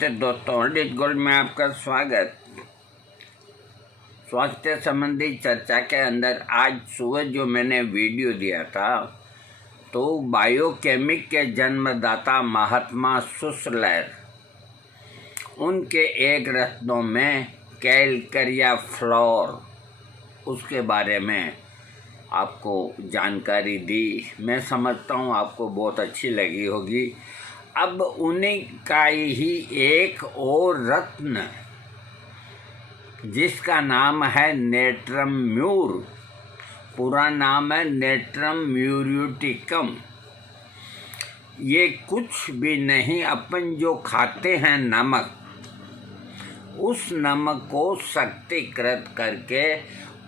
नमस्ते दोस्तों, डिज गोल्ड में आपका स्वागत। स्वास्थ्य संबंधी चर्चा के अंदर आज सुबह जो मैंने वीडियो दिया था तो बायोकेमिक के जन्मदाता महात्मा सुसलर उनके एक रत्नों में कैलकरिया फ्लोर उसके बारे में आपको जानकारी दी। मैं समझता हूँ आपको बहुत अच्छी लगी होगी। अब उन्हीं का ही एक और रत्न जिसका नाम है नेट्रम म्यूर, पूरा नाम है नेट्रम म्यूरिटिकम। ये कुछ भी नहीं, अपन जो खाते हैं नमक, उस नमक को शक्तिकृत करके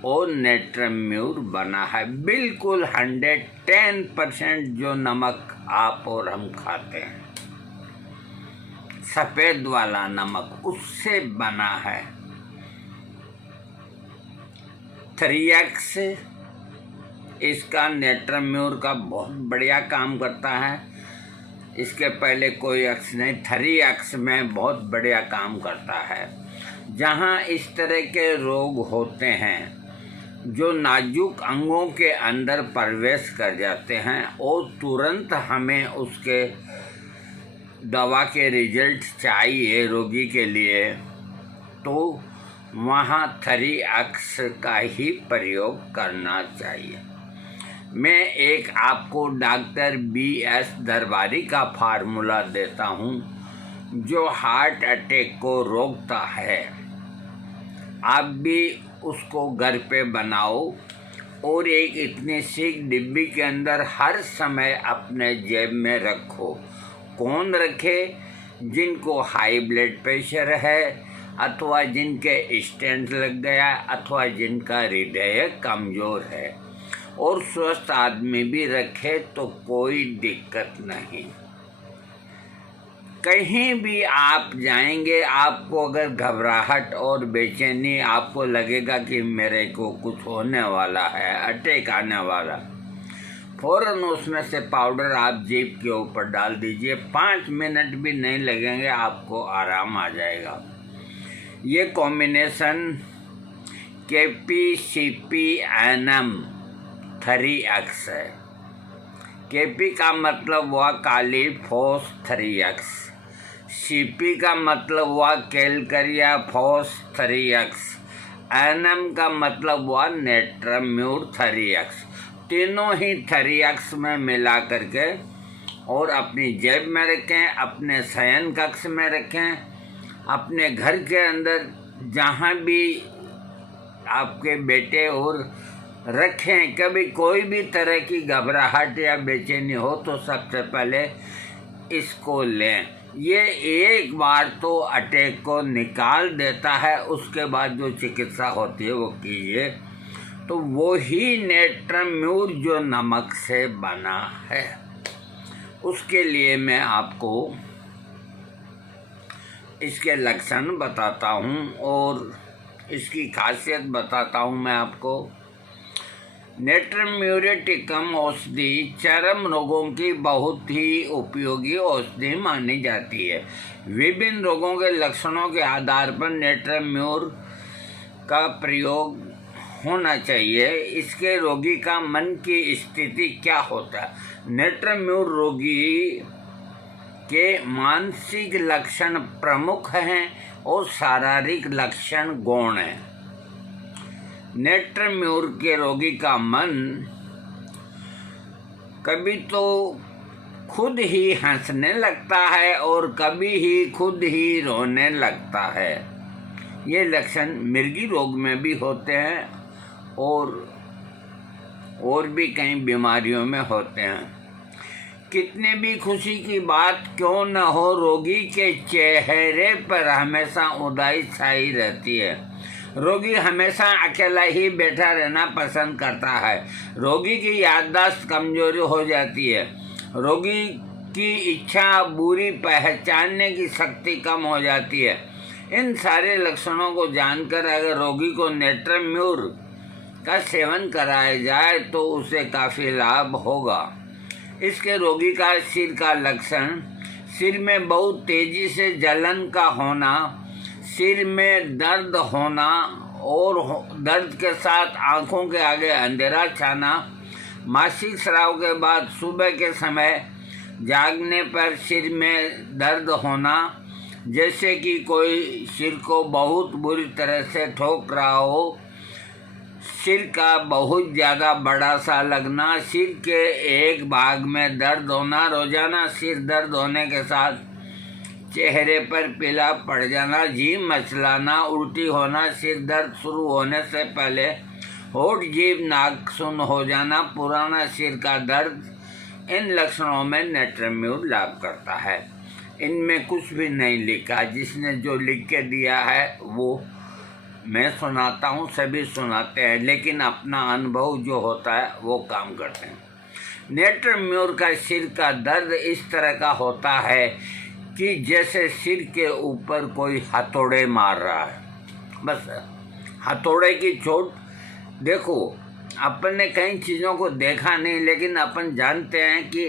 और नेट्रम म्यूर बना है। बिल्कुल 110% जो नमक आप और हम खाते हैं, सफ़ेद वाला नमक, उससे बना है। 3X इसका नेट्रम म्यूर का बहुत बढ़िया काम करता है। इसके पहले कोई एक्स नहीं, 3X में बहुत बढ़िया काम करता है। जहाँ इस तरह के रोग होते हैं जो नाजुक अंगों के अंदर प्रवेश कर जाते हैं और तुरंत हमें उसके दवा के रिजल्ट चाहिए रोगी के लिए, तो वहाँ 3X का ही प्रयोग करना चाहिए। मैं एक आपको डॉक्टर BS दरबारी का फार्मूला देता हूँ जो हार्ट अटैक को रोकता है। आप भी उसको घर पे बनाओ और एक इतनी सी डिब्बी के अंदर हर समय अपने जेब में रखो। कौन रखे? जिनको हाई ब्लड प्रेशर है, अथवा जिनके स्टेंट लग गया, अथवा जिनका हृदय कमज़ोर है। और स्वस्थ आदमी भी रखे तो कोई दिक्कत नहीं। कहीं भी आप जाएंगे, आपको अगर घबराहट और बेचैनी, आपको लगेगा कि मेरे को कुछ होने वाला है, अटैक आने वाला, फ़ौरन उसमें से पाउडर आप जीभ के ऊपर डाल दीजिए। 5 मिनट भी नहीं लगेंगे, आपको आराम आ जाएगा। ये कॉम्बिनेशन KPCPNM 3X है। KP का मतलब हुआ काली फॉस 3X, CP का मतलब हुआ कैलकरिया फॉस 3X, NM का मतलब हुआ नेट्रम म्यूर 3X। तीनों ही 3X में मिला करके और अपनी जेब में रखें, अपने शयन कक्ष में रखें, अपने घर के अंदर जहाँ भी आपके बेटे और रखें। कभी कोई भी तरह की घबराहट या बेचैनी हो तो सबसे पहले इसको लें। ये एक बार तो अटैक को निकाल देता है, उसके बाद जो चिकित्सा होती है वो कीजिए। तो वो ही नेट्रम म्यूर जो नमक से बना है, उसके लिए मैं आपको इसके लक्षण बताता हूँ और इसकी खासियत बताता हूँ मैं आपको। नेट्रम म्यूरिटिकम औषधि चर्म रोगों की बहुत ही उपयोगी औषधि मानी जाती है। विभिन्न रोगों के लक्षणों के आधार पर नेट्रम म्यूर का प्रयोग होना चाहिए। इसके रोगी का मन की स्थिति क्या होता है? नेट्रम म्यूर रोगी के मानसिक लक्षण प्रमुख हैं और शारीरिक लक्षण गौण हैं। नेट्रम म्यूर के रोगी का मन कभी तो खुद ही हंसने लगता है और कभी ही खुद ही रोने लगता है। ये लक्षण मिर्गी रोग में भी होते हैं और भी कई बीमारियों में होते हैं। कितने भी खुशी की बात क्यों न हो, रोगी के चेहरे पर हमेशा उदासी छाई रहती है। रोगी हमेशा अकेला ही बैठा रहना पसंद करता है। रोगी की याददाश्त कमजोरी हो जाती है। रोगी की इच्छा बुरी पहचानने की शक्ति कम हो जाती है। इन सारे लक्षणों को जानकर अगर रोगी को नेट्रम म्यूर का सेवन कराया जाए तो उसे काफ़ी लाभ होगा। इसके रोगी का सिर का लक्षण सिर में बहुत तेजी से जलन का होना, सिर में दर्द होना और दर्द के साथ आंखों के आगे अंधेरा छाना, मासिक स्राव के बाद सुबह के समय जागने पर सिर में दर्द होना, जैसे कि कोई सिर को बहुत बुरी तरह से ठोक रहा हो, सिर का बहुत ज़्यादा बड़ा सा लगना, सिर के एक भाग में दर्द होना, रोजाना सिर दर्द होने के साथ चेहरे पर पीला पड़ जाना, जीभ मचलाना, उल्टी होना, सिर दर्द शुरू होने से पहले होठ जीभ नाखून हो जाना, पुराना सिर का दर्द, इन लक्षणों में नेट्रम्यूर लाभ करता है। इनमें कुछ भी नहीं लिखा, जिसने जो लिख के दिया है वो मैं सुनाता हूँ, सभी सुनाते हैं, लेकिन अपना अनुभव जो होता है वो काम करते हैं। नेट्रम्यूर का सिर का दर्द इस तरह का होता है कि जैसे सिर के ऊपर कोई हथौड़े मार रहा है, बस हथौड़े की चोट। देखो, अपन ने कई चीज़ों को देखा नहीं, लेकिन अपन जानते हैं कि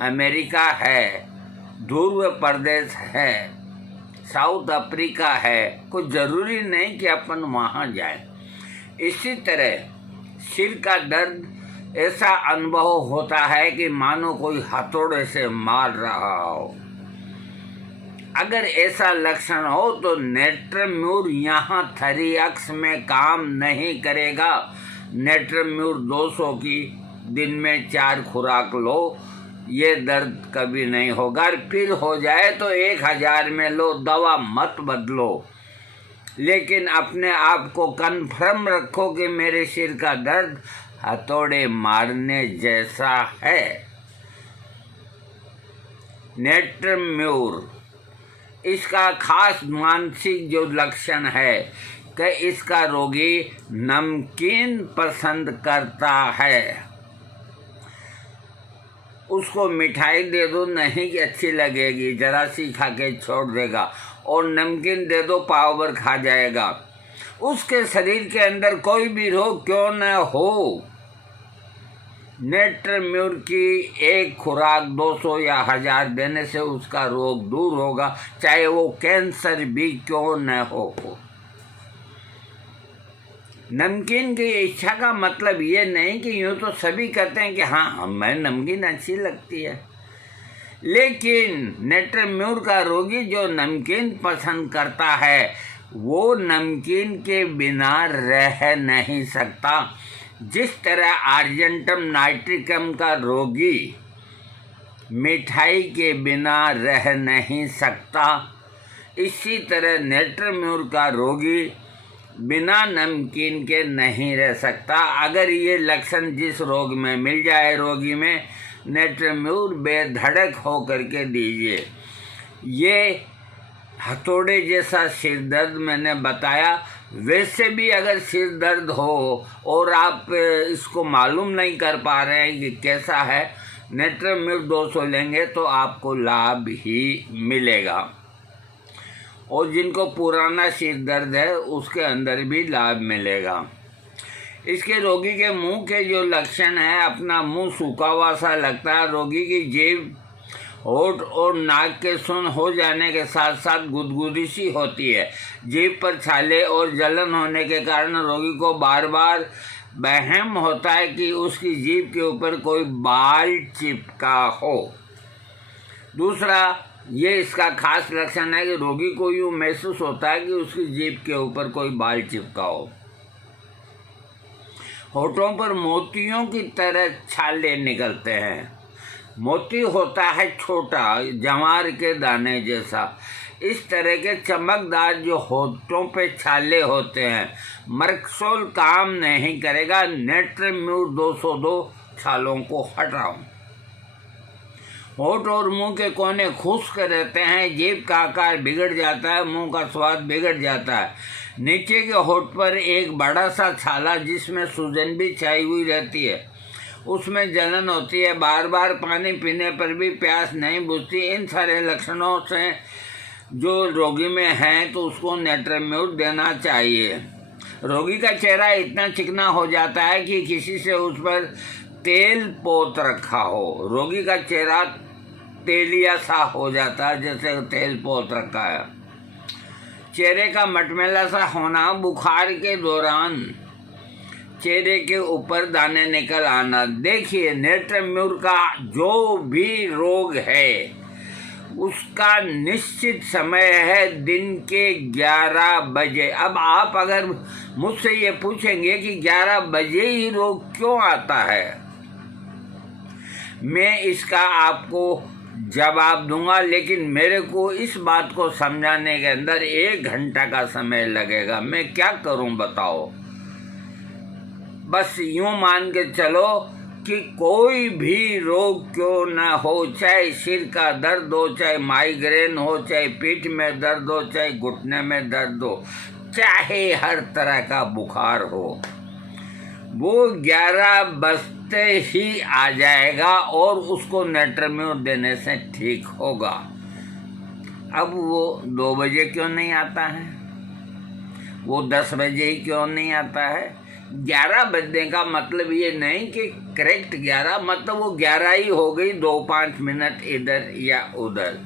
अमेरिका है, ध्रुव प्रदेश है, साउथ अफ्रीका है, कुछ ज़रूरी नहीं कि अपन वहाँ जाएं। इसी तरह सिर का दर्द ऐसा अनुभव होता है कि मानो कोई हथौड़े से मार रहा हो। अगर ऐसा लक्षण हो तो नेट्रम्यूर यहाँ थेरियाक्स में काम नहीं करेगा। नेट्रम्यूर 200 की दिन में 4 खुराक लो, ये दर्द कभी नहीं होगा। फिर हो जाए तो 1000 में लो, दवा मत बदलो, लेकिन अपने आप को कन्फर्म रखो कि मेरे सिर का दर्द हथौड़े मारने जैसा है। नेट्रम्यूर, इसका खास मानसिक जो लक्षण है कि इसका रोगी नमकीन पसंद करता है। उसको मिठाई दे दो नहीं कि अच्छी लगेगी, जरा सी खा के छोड़ देगा, और नमकीन दे दो पाव भर खा जाएगा। उसके शरीर के अंदर कोई भी रोग क्यों न हो, नेट्रम्यूर की एक खुराक 200 या 1000 देने से उसका रोग दूर होगा, चाहे वो कैंसर भी क्यों न हो। नमकीन की इच्छा का मतलब ये नहीं कि यूँ तो सभी कहते हैं कि हाँ हमें नमकीन अच्छी लगती है, लेकिन नेट्रम्यूर का रोगी जो नमकीन पसंद करता है वो नमकीन के बिना रह नहीं सकता। जिस तरह आर्जेंटम नाइट्रिकम का रोगी मिठाई के बिना रह नहीं सकता, इसी तरह नेट्रम्यूर का रोगी बिना नमकीन के नहीं रह सकता। अगर ये लक्षण जिस रोग में मिल जाए रोगी में, नेट्रम्यूर बेधड़क हो करके दीजिए। ये हथौड़े जैसा सिर दर्द मैंने बताया, वैसे भी अगर सिर दर्द हो और आप इसको मालूम नहीं कर पा रहे हैं कि कैसा है, नेट्रम्यूर 200 लेंगे तो आपको लाभ ही मिलेगा। और जिनको पुराना सिर दर्द है उसके अंदर भी लाभ मिलेगा। इसके रोगी के मुंह के जो लक्षण है, अपना मुंह सूखा हुआ सा लगता है, रोगी की जीभ, होठ और नाक के सुन्न हो जाने के साथ साथ गुदगुदी सी होती है। जीभ पर छाले और जलन होने के कारण रोगी को बार बार वहम होता है कि उसकी जीभ के ऊपर कोई बाल चिपका हो। दूसरा, ये इसका खास लक्षण है कि रोगी को यूँ महसूस होता है कि उसकी जीभ के ऊपर कोई बाल चिपका हो। होठों पर मोतियों की तरह छाले निकलते हैं। मोती होता है छोटा, जवार के दाने जैसा। इस तरह के चमकदार जो होठों पे छाले होते हैं, मर्क्सोल काम नहीं करेगा। नेट्रम्यूर 202 छालों को हटाओ। होठ और मुंह के कोने खुश्क रहते हैं, जीभ का आकार बिगड़ जाता है, मुंह का स्वाद बिगड़ जाता है। नीचे के होठ पर एक बड़ा सा छाला जिसमें सूजन भी छाई हुई रहती है, उसमें जलन होती है, बार बार पानी पीने पर भी प्यास नहीं बुझती। इन सारे लक्षणों से जो रोगी में हैं तो उसको नेट्रम्यूर देना चाहिए। रोगी का चेहरा इतना चिकना हो जाता है कि किसी से उस पर तेल पोत रखा हो। रोगी का चेहरा तेलिया सा हो जाता है, जैसे तेल पोत रखा है। चेहरे का मटमैला सा होना, बुखार के दौरान चेहरे के ऊपर दाने निकल आना। देखिए, नेत्रम्यूर का जो भी रोग है उसका निश्चित समय है दिन के 11 बजे। अब आप अगर मुझसे ये पूछेंगे कि 11 बजे ही रोग क्यों आता है, मैं इसका आपको जवाब दूंगा, लेकिन मेरे को इस बात को समझाने के अंदर 1 घंटा का समय लगेगा। मैं क्या करूं बताओ। बस यूं मान के चलो कि कोई भी रोग क्यों ना हो, चाहे सिर का दर्द हो, चाहे माइग्रेन हो, चाहे पीठ में दर्द हो, चाहे घुटने में दर्द हो, चाहे हर तरह का बुखार हो, वो 11 बजते ही आ जाएगा और उसको नेत्रम्यूर देने से ठीक होगा। अब वो 2 बजे क्यों नहीं आता है, वो 10 बजे ही क्यों नहीं आता है। 11 बजने का मतलब ये नहीं कि करेक्ट 11, मतलब वो 11 ही हो गई, 2-5 मिनट इधर या उधर।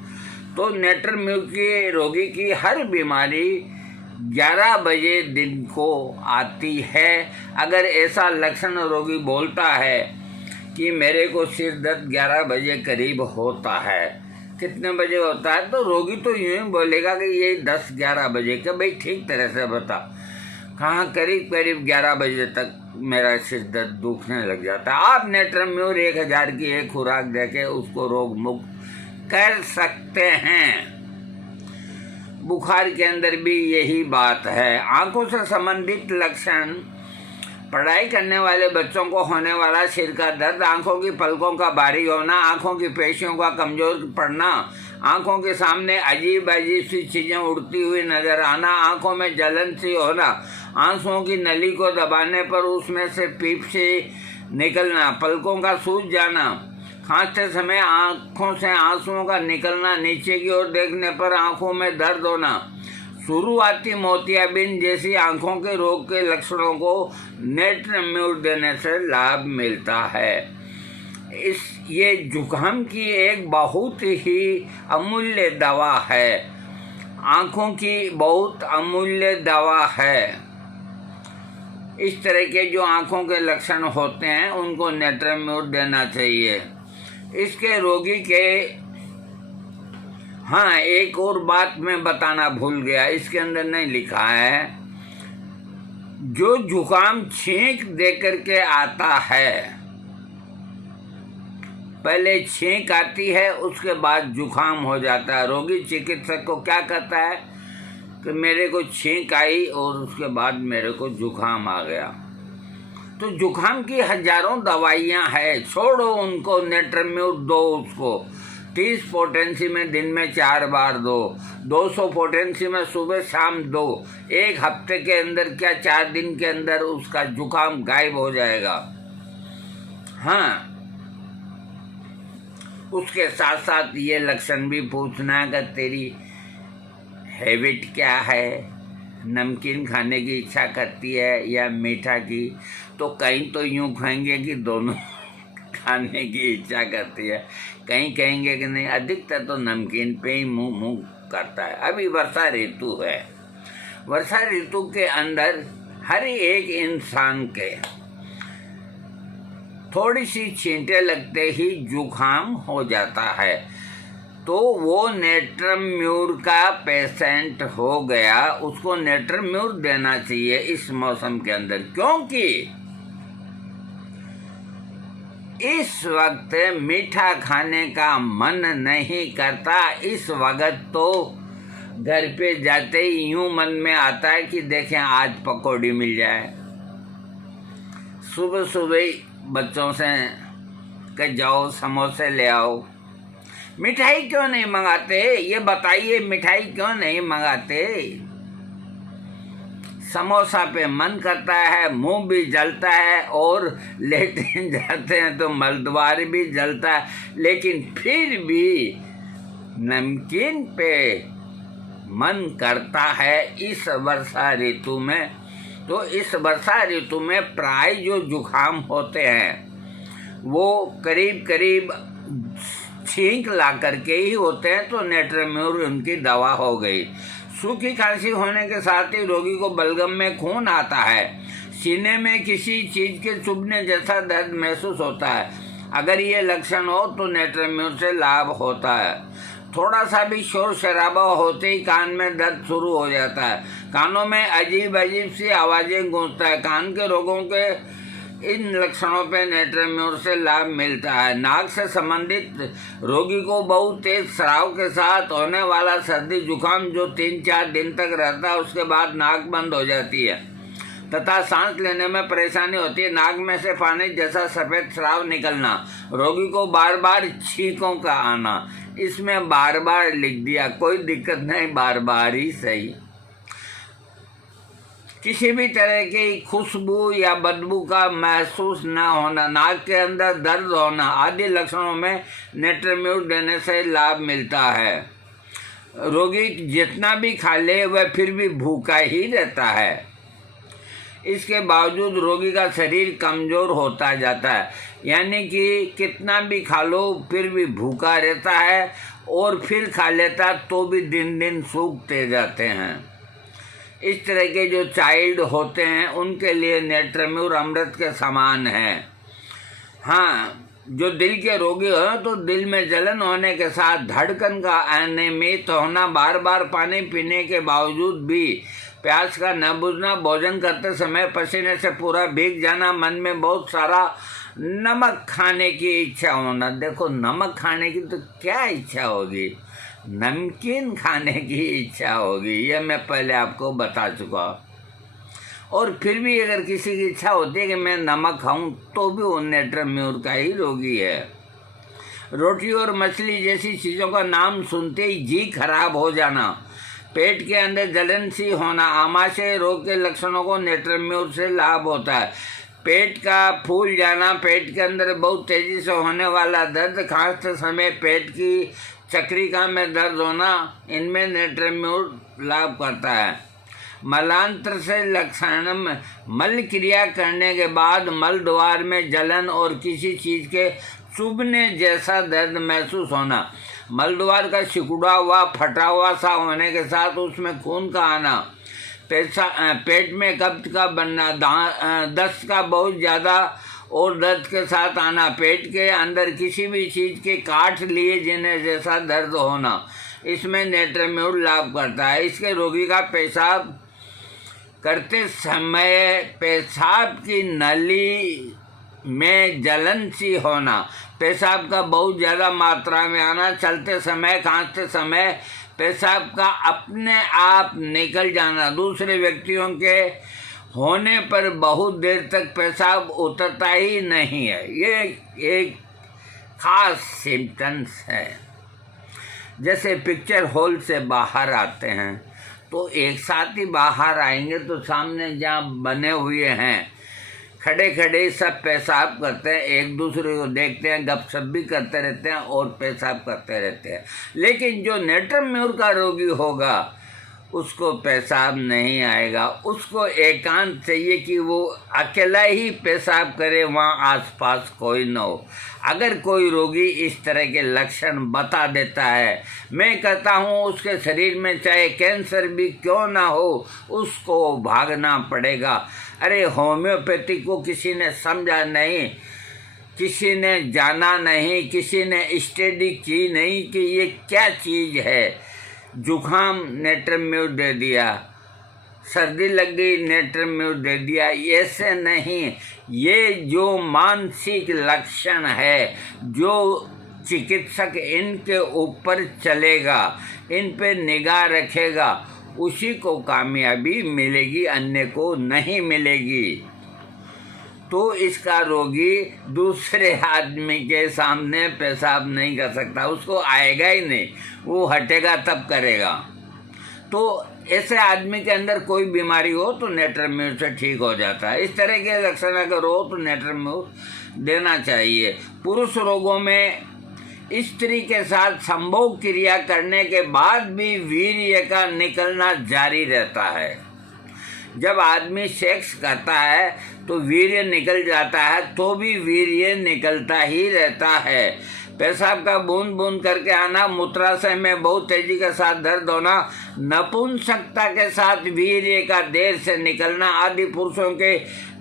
तो नेत्रम्यूर के रोगी की हर बीमारी 11 बजे दिन को आती है। अगर ऐसा लक्षण रोगी बोलता है कि मेरे को सिर दर्द 11 बजे करीब होता है, कितने बजे होता है, तो रोगी तो यूँ ही बोलेगा कि ये 10-11 बजे का। भाई ठीक तरह से बता, कहाँ, करीब करीब 11 बजे तक मेरा सिर दर्द दुखने लग जाता है। आप नेत्रम्यूर 1000 की एक खुराक देके उसको रोग मुक्त कर सकते हैं। बुखार के अंदर भी यही बात है। आंखों से संबंधित लक्षण, पढ़ाई करने वाले बच्चों को होने वाला सिर का दर्द, आंखों की पलकों का भारी होना, आंखों की पेशियों का कमजोर पड़ना, आंखों के सामने अजीब अजीब सी चीजें उड़ती हुई नजर आना, आंखों में जलन सी होना, आंसुओं की नली को दबाने पर उसमें से पीप से निकलना, पलकों का सूज जाना, खांसते समय आंखों से आंसुओं का निकलना, नीचे की ओर देखने पर आंखों में दर्द होना, शुरुआती मोतियाबिंद जैसी आंखों के रोग के लक्षणों को नेत्रम्यूर देने से लाभ मिलता है। ये जुकाम की एक बहुत ही अमूल्य दवा है, आंखों की बहुत अमूल्य दवा है। इस तरह के जो आंखों के लक्षण होते हैं उनको नेत्रम्यूर देना चाहिए। इसके रोगी के, हाँ एक और बात मैं बताना भूल गया, इसके अंदर नहीं लिखा है, जो जुकाम छींक दे करके आता है, पहले छींक आती है उसके बाद जुकाम हो जाता है। रोगी चिकित्सक को क्या कहता है कि मेरे को छींक आई और उसके बाद मेरे को जुकाम आ गया। तो जुकाम की हजारों दवाइयाँ है, छोड़ो उनको, नेत्रम्यूर दो उसको। 30 पोटेंसी में दिन में 4 बार दो, 200 पोटेंसी में सुबह शाम दो। 1 हफ्ते के अंदर क्या 4 दिन के अंदर उसका जुकाम गायब हो जाएगा। हाँ, उसके साथ साथ ये लक्षण भी पूछना है कि तेरी हैबिट क्या है, नमकीन खाने की इच्छा करती है या मीठा की। तो कहीं तो यूँ कहेंगे कि दोनों खाने की इच्छा करती है, कहीं कहेंगे कि नहीं, अधिकतर तो नमकीन पे ही मुंह करता है। अभी वर्षा ऋतु है, वर्षा ऋतु के अंदर हर एक इंसान के थोड़ी सी छींटे लगते ही जुकाम हो जाता है, तो वो नेत्रम्यूर का पेशेंट हो गया, उसको नेत्रम्यूर देना चाहिए इस मौसम के अंदर। क्योंकि इस वक्त मीठा खाने का मन नहीं करता। इस वक्त तो घर पे जाते ही यूं मन में आता है कि देखें आज पकौड़ी मिल जाए। सुबह सुबह बच्चों से कि जाओ समोसे ले आओ। मिठाई क्यों नहीं मंगाते, ये बताइए, मिठाई क्यों नहीं मंगाते। समोसा पे मन करता है, मुंह भी जलता है और लेटे जाते हैं तो मलद्वार भी जलता है, लेकिन फिर भी नमकीन पे मन करता है इस वर्षा ऋतु में। तो इस वर्षा ऋतु में प्राय जो जुकाम होते हैं वो करीब करीब छींक ला करके ही होते हैं तो नेट्रम्यूर उनकी दवा हो गई। सूखी खांसी होने के साथ ही रोगी को बलगम में खून आता है, सीने में किसी चीज़ के चुभने जैसा दर्द महसूस होता है। अगर ये लक्षण हो तो नेट्रम्यूर से लाभ होता है। थोड़ा सा भी शोर शराबा होते ही कान में दर्द शुरू हो जाता है, कानों में अजीब अजीब सी आवाज़ें गूंजता है। कान के रोगों के इन लक्षणों पे नेट्रम्यूर से लाभ मिलता है। नाक से संबंधित रोगी को बहुत तेज स्राव के साथ होने वाला सर्दी जुकाम जो 3-4 दिन तक रहता है, उसके बाद नाक बंद हो जाती है तथा सांस लेने में परेशानी होती है। नाक में से पानी जैसा सफ़ेद स्राव निकलना, रोगी को बार बार छींकों का आना। इसमें बार बार लिख दिया, कोई दिक्कत नहीं, बार बार ही सही। किसी भी तरह की खुशबू या बदबू का महसूस न होना, नाक के अंदर दर्द होना आदि लक्षणों में नेट्रम्यूर देने से लाभ मिलता है। रोगी जितना भी खा ले वह फिर भी भूखा ही रहता है। इसके बावजूद रोगी का शरीर कमज़ोर होता जाता है, यानी कि कितना भी खा लो फिर भी भूखा रहता है, और फिर खा लेता तो भी दिन दिन सूखते जाते हैं। इस तरह के जो चाइल्ड होते हैं उनके लिए नेट्रम्यूर अमृत के समान है। हाँ, जो दिल के रोगी हो तो दिल में जलन होने के साथ धड़कन का अनियमित होना, बार बार पानी पीने के बावजूद भी प्यास का न बुझना, भोजन करते समय पसीने से पूरा भीग जाना, मन में बहुत सारा नमक खाने की इच्छा होना। देखो, नमक खाने की तो क्या इच्छा होगी, नमकीन खाने की इच्छा होगी, यह मैं पहले आपको बता चुका। और फिर भी अगर किसी की इच्छा होती है कि मैं नमक खाऊं तो भी वो नेट्रम्यूर का ही रोगी है। रोटी और मछली जैसी चीज़ों का नाम सुनते ही जी खराब हो जाना, पेट के अंदर जलन सी होना, आमाशय रोग के लक्षणों को नेट्रम्यूर से लाभ होता है। पेट का फूल जाना, पेट के अंदर बहुत तेज़ी से होने वाला दर्द, खांसते समय पेट की चक्रिका में दर्द होना, इनमें नेट्रम्यूर लाभ करता है। मलांतर से लक्षण में मल क्रिया करने के बाद मल द्वार में जलन और किसी चीज़ के चुभने जैसा दर्द महसूस होना, मल द्वार का सिकुड़ा हुआ फटा हुआ सा होने के साथ उसमें खून का आना, पेट में कब्ज का बनना, दस्त का बहुत ज़्यादा और दर्द के साथ आना, पेट के अंदर किसी भी चीज़ के काट लिए जीने जैसा दर्द होना, इसमें नेट्रम्यूर लाभ करता है। इसके रोगी का पेशाब करते समय पेशाब की नली में जलन सी होना, पेशाब का बहुत ज़्यादा मात्रा में आना, चलते समय खांसते समय पेशाब का अपने आप निकल जाना, दूसरे व्यक्तियों के होने पर बहुत देर तक पेशाब उतरता ही नहीं है, ये एक खास सिम्टम्स है। जैसे पिक्चर हॉल से बाहर आते हैं तो एक साथ ही बाहर आएंगे तो सामने जहाँ बने हुए हैं खड़े खड़े सब पेशाब करते हैं, एक दूसरे को देखते हैं, गपशप भी करते रहते हैं और पेशाब करते रहते हैं। लेकिन जो नेट्रम्यूर का रोगी होगा उसको पेशाब नहीं आएगा, उसको एकांत चाहिए कि वो अकेला ही पेशाब करे, वहाँ आसपास कोई न हो। अगर कोई रोगी इस तरह के लक्षण बता देता है, मैं कहता हूँ उसके शरीर में चाहे कैंसर भी क्यों ना हो उसको भागना पड़ेगा। अरे होम्योपैथी को किसी ने समझा नहीं, किसी ने जाना नहीं, किसी ने स्टडी की नहीं कि ये क्या चीज़ है। जुखाम नेट्रम्यूर दे दिया, सर्दी लग गई नेट्रम्यूर दे दिया, ऐसे नहीं। ये जो मानसिक लक्षण है, जो चिकित्सक इनके ऊपर चलेगा, इन पे निगाह रखेगा, उसी को कामयाबी मिलेगी, अन्य को नहीं मिलेगी। तो इसका रोगी दूसरे आदमी के सामने पेशाब नहीं कर सकता, उसको आएगा ही नहीं, वो हटेगा तब करेगा। तो ऐसे आदमी के अंदर कोई बीमारी हो तो नेट्रम्यूर से ठीक हो जाता है। इस तरह के लक्षण अगर हो तो नेट्रम्यूर देना चाहिए। पुरुष रोगों में स्त्री के साथ संभोग क्रिया करने के बाद भी वीर्य का निकलना जारी रहता है, जब आदमी सेक्स करता है तो वीर्य निकल जाता है, तो भी वीर्य निकलता ही रहता है। पेशाब का बूंद बूंद करके आना, मूत्राशय में बहुत तेजी के साथ दर्द होना, नपुंसकता के साथ वीर्य का देर से निकलना आदि पुरुषों के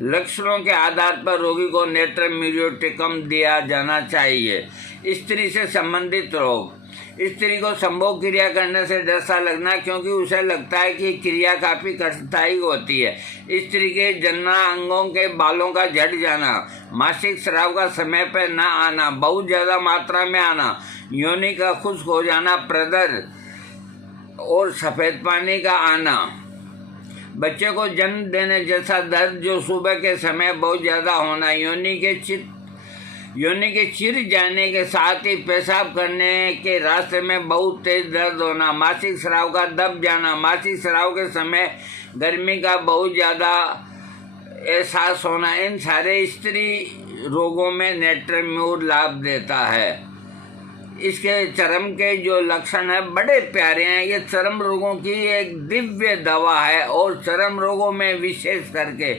लक्षणों के आधार पर रोगी को नेट्रम म्यूरियोटिकम दिया जाना चाहिए। स्त्री से संबंधित रोग। स्त्री को संभोग क्रिया करने से डर सा लगना, क्योंकि उसे लगता है कि क्रिया काफी कष्टदायी होती है। स्त्री के जनना अंगों के बालों का झड़ जाना, मासिक स्राव का समय पर न आना, बहुत ज्यादा मात्रा में आना, योनि का खुश्क हो जाना, प्रदर और सफेद पानी का आना, बच्चे को जन्म देने जैसा दर्द जो सुबह के समय बहुत ज्यादा होना, योनि के चिर जाने के साथ ही पेशाब करने के रास्ते में बहुत तेज दर्द होना, मासिक स्राव का दब जाना, मासिक स्राव के समय गर्मी का बहुत ज़्यादा एहसास होना, इन सारे स्त्री रोगों में नेट्रम म्यूर लाभ देता है। इसके चर्म के जो लक्षण है बड़े प्यारे हैं। ये चर्म रोगों की एक दिव्य दवा है, और चर्म रोगों में विशेष करके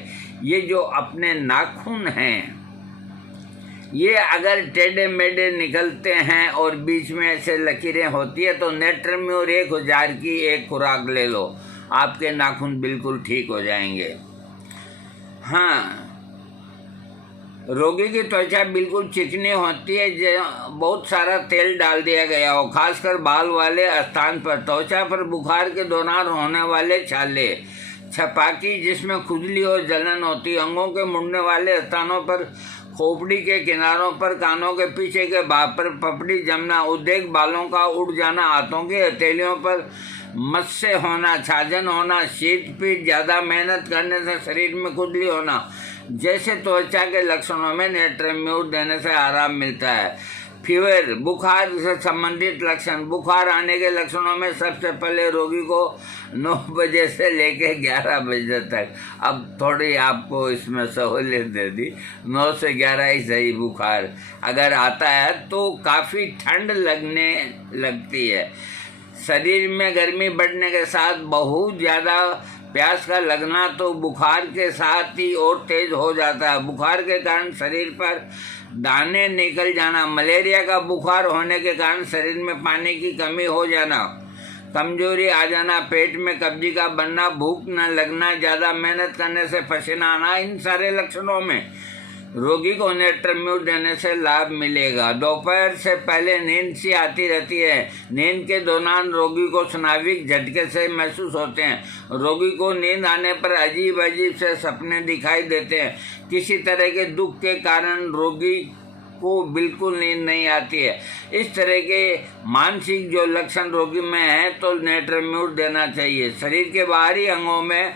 ये जो अपने नाखून हैं, ये अगर टेढ़े मेढ़े निकलते हैं और बीच में ऐसे लकीरें होती है तो नेट्रम म्यूर 1000 की एक खुराक ले लो, आपके नाखून बिल्कुल ठीक हो जाएंगे। हाँ, रोगी की त्वचा बिल्कुल चिकनी होती है, बहुत सारा तेल डाल दिया गया हो, खासकर बाल वाले स्थान पर। त्वचा पर बुखार के दौरान होने वाले छाले, छपाकी जिसमें खुजली और जलन होती, अंगों के मुड़ने वाले स्थानों पर, खोपड़ी के किनारों पर, कानों के पीछे के भाग पर पपड़ी जमना, उद्वेग, बालों का उड़ जाना, हाथों की हथेलियों पर मस्से होना, छाजन होना, शीत पीठ, ज़्यादा मेहनत करने से शरीर में खुजली होना जैसे त्वचा के लक्षणों में नेट्रम म्यूर देने से आराम मिलता है। फीवर, बुखार से संबंधित लक्षण। बुखार आने के लक्षणों में सबसे पहले रोगी को 9 बजे से लेकर 11 बजे तक, अब थोड़ी आपको इसमें सहूलियत दे दी, 9 से 11 ही सही, बुखार अगर आता है तो काफ़ी ठंड लगने लगती है। शरीर में गर्मी बढ़ने के साथ बहुत ज़्यादा प्यास का लगना तो बुखार के साथ ही और तेज हो जाता है। बुखार के कारण शरीर पर दाने निकल जाना, मलेरिया का बुखार होने के कारण शरीर में पानी की कमी हो जाना, कमजोरी आ जाना, पेट में कब्जी का बनना, भूख न लगना, ज़्यादा मेहनत करने से पसीना आना, इन सारे लक्षणों में रोगी को नेट्रम म्यूर देने से लाभ मिलेगा। दोपहर से पहले नींद सी आती रहती है। नींद के दौरान रोगी को स्नाविक झटके से महसूस होते हैं। रोगी को नींद आने पर अजीब अजीब से सपने दिखाई देते हैं। किसी तरह के दुख के कारण रोगी को बिल्कुल नींद नहीं आती है। इस तरह के मानसिक जो लक्षण रोगी में है तो नेट्रम म्यूर देना चाहिए। शरीर के बाहरी अंगों में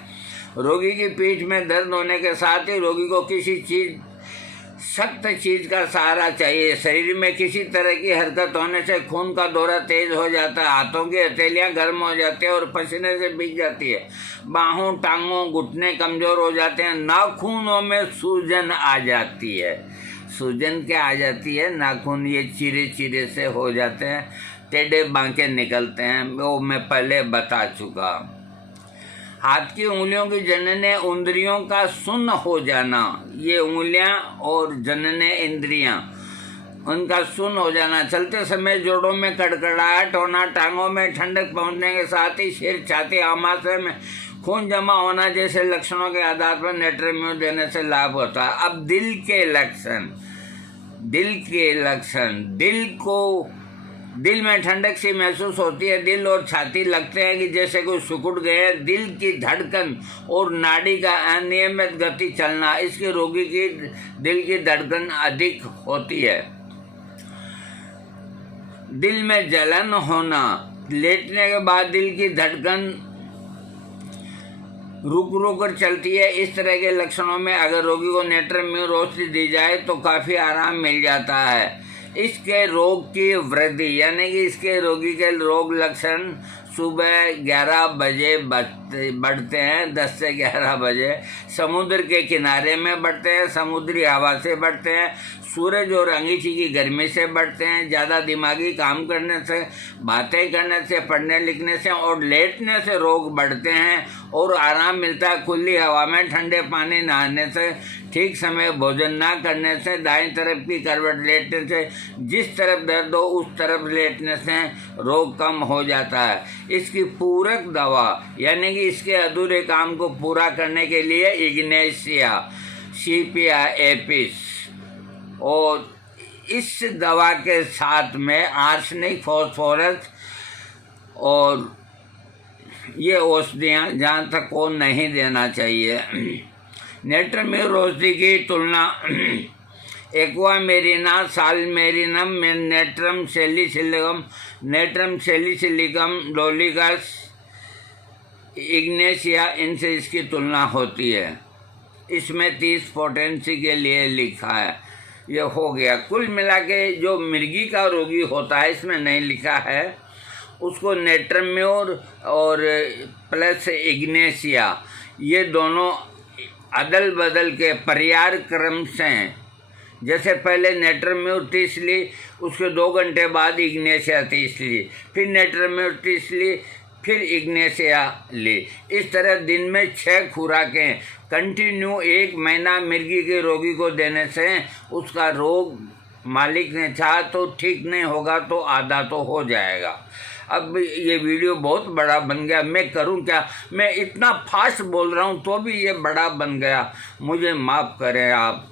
रोगी की पीठ में दर्द होने के साथ ही रोगी को किसी सख्त चीज़ का सहारा चाहिए। शरीर में किसी तरह की हरकत होने से खून का दौरा तेज हो जाता है, हाथों की हथेलियां गर्म हो जाती है और पसीने से भीग जाती है, बाहों, टांगों, घुटने कमज़ोर हो जाते हैं, नाखूनों में सूजन आ जाती है। सूजन क्या आ जाती है? नाखून ये चीरे चीरे से हो जाते हैं, टेढ़े बांके निकलते हैं, वो मैं पहले बता चुका। हाथ की उंगलियों की जनने इंद्रियों का सुन्न हो जाना, ये उंगलियां और जनने इंद्रियां उनका सुन्न हो जाना, चलते समय जोड़ों में कड़कड़ाहट होना, टांगों में ठंडक पहुंचने के साथ ही सिर, छाती, आमाशय में खून जमा होना जैसे लक्षणों के आधार पर नेट्रम म्यूर देने से लाभ होता है। अब दिल के लक्षण। दिल में ठंडक सी महसूस होती है, दिल और छाती लगते हैं कि जैसे कोई सिकुड़ गए हैं। दिल की धड़कन और नाड़ी का अनियमित गति चलना, इसके रोगी की दिल की धड़कन अधिक होती है। दिल में जलन होना, लेटने के बाद दिल की धड़कन रुक कर चलती है। इस तरह के लक्षणों में अगर रोगी को नेट्रम म्यूर औषधि दी जाए तो काफ़ी आराम मिल जाता है। इसके रोग की वृद्धि यानी कि इसके रोगी के रोग लक्षण सुबह 11 बजे बढ़ते हैं, 10 से 11 बजे समुद्र के किनारे में बढ़ते हैं, समुद्री हवा से बढ़ते हैं, सूरज और अंगीठी की गर्मी से बढ़ते हैं, ज़्यादा दिमागी काम करने से, बातें करने से, पढ़ने लिखने से और लेटने से रोग बढ़ते हैं और आराम मिलता है खुली हवा में, ठंडे पानी नहाने से, ठीक समय भोजन ना करने से, दाईं तरफ की करवट लेटने से, जिस तरफ दर्द हो उस तरफ लेटने से रोग कम हो जाता है। इसकी पूरक दवा यानी कि इसके अधूरे काम को पूरा करने के लिए इग्नेशिया सीपिया एपिस, और इस दवा के साथ में आर्सेनिक, फॉस्फोरस और ये औषधियाँ जहाँ तक को नहीं देना चाहिए। नेट्रम्यूर औषधि की तुलना एक्वामेरिना, सालमेरिनम, नेट्रम सैलिसिलिकम, नेट्रम सैलिसिलिकम, डोलिगस, इग्नेशिया, इनसे इसकी तुलना होती है। इसमें 30 पोटेंसी के लिए लिखा है। ये हो गया। कुल मिला के जो मिर्गी का रोगी होता है इसमें नहीं लिखा है, उसको नेट्रम्यूर और प्लस इग्नेशिया ये दोनों अदल बदल के पर्याय क्रम से, जैसे पहले नेट्रम्यूर तीस ली, उसके 2 घंटे बाद इग्नेशिया तीस ली, फिर नेट्रम्यूर तीस ली, फिर इग्नेशिया ली। इस तरह दिन में 6 खुराकें कंटिन्यू 1 महीना मिर्गी के रोगी को देने से उसका रोग मालिक ने चाहा तो ठीक नहीं होगा तो आधा तो हो जाएगा। अब ये वीडियो बहुत बड़ा बन गया, मैं करूं क्या, मैं इतना फास्ट बोल रहा हूं तो भी ये बड़ा बन गया, मुझे माफ़ करें आप।